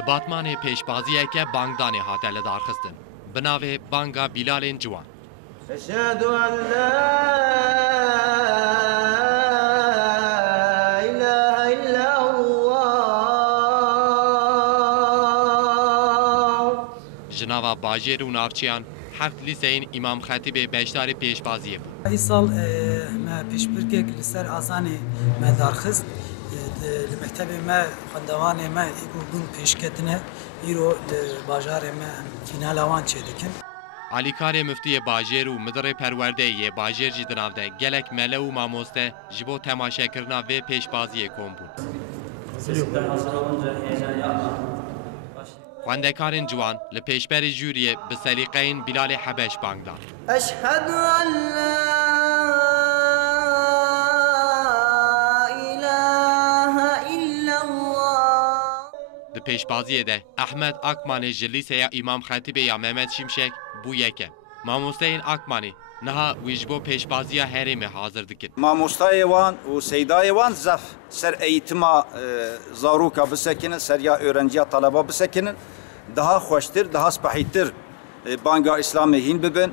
Li Batmanê pêşbaziyeke bangdanê hate li darxistin. Bi navê Banga Bilalên Ciwan. أشهد أن لا إله إلا الله. Ji nava bajêr û navçeyan heft lîseyên İmam Xetîbê beşdarê pêşbaziyê bû. İsal me pêşbirkek li ser Azanê me darxist. Li mektebê me xwendevanê me bûn pêşketine îro li bajarê me fînala wan çêdikin. Alîkarê Müftiyê Bajêr û Midirê Perwerdeyê yê bajêr jî di nav de gelek mele û mamoste ji bo temaşekirina vê pêşbaziyê kom bûn. Xwendekarên ciwan li pêşberî jûriyê bi serîqeyên Bilalê Hebeş bang dan. أشهد أن لا إله إلا الله. Di pêşbaziyê de Ehmed Akmanê ji lîseya İmam Xetîbê ya Mehmet Şimşek bû yekem. Mamosteyên Akmanê niha wî ji bo pêşbaziya herêmê hazir dikin. Mamostayê wan û seydayê wan zef ser eğitima zaroka bisekinin, seriya öğrenciya talaba bisekinin, daha xweştir, daha spehîtir banga İslamê hîn bibin.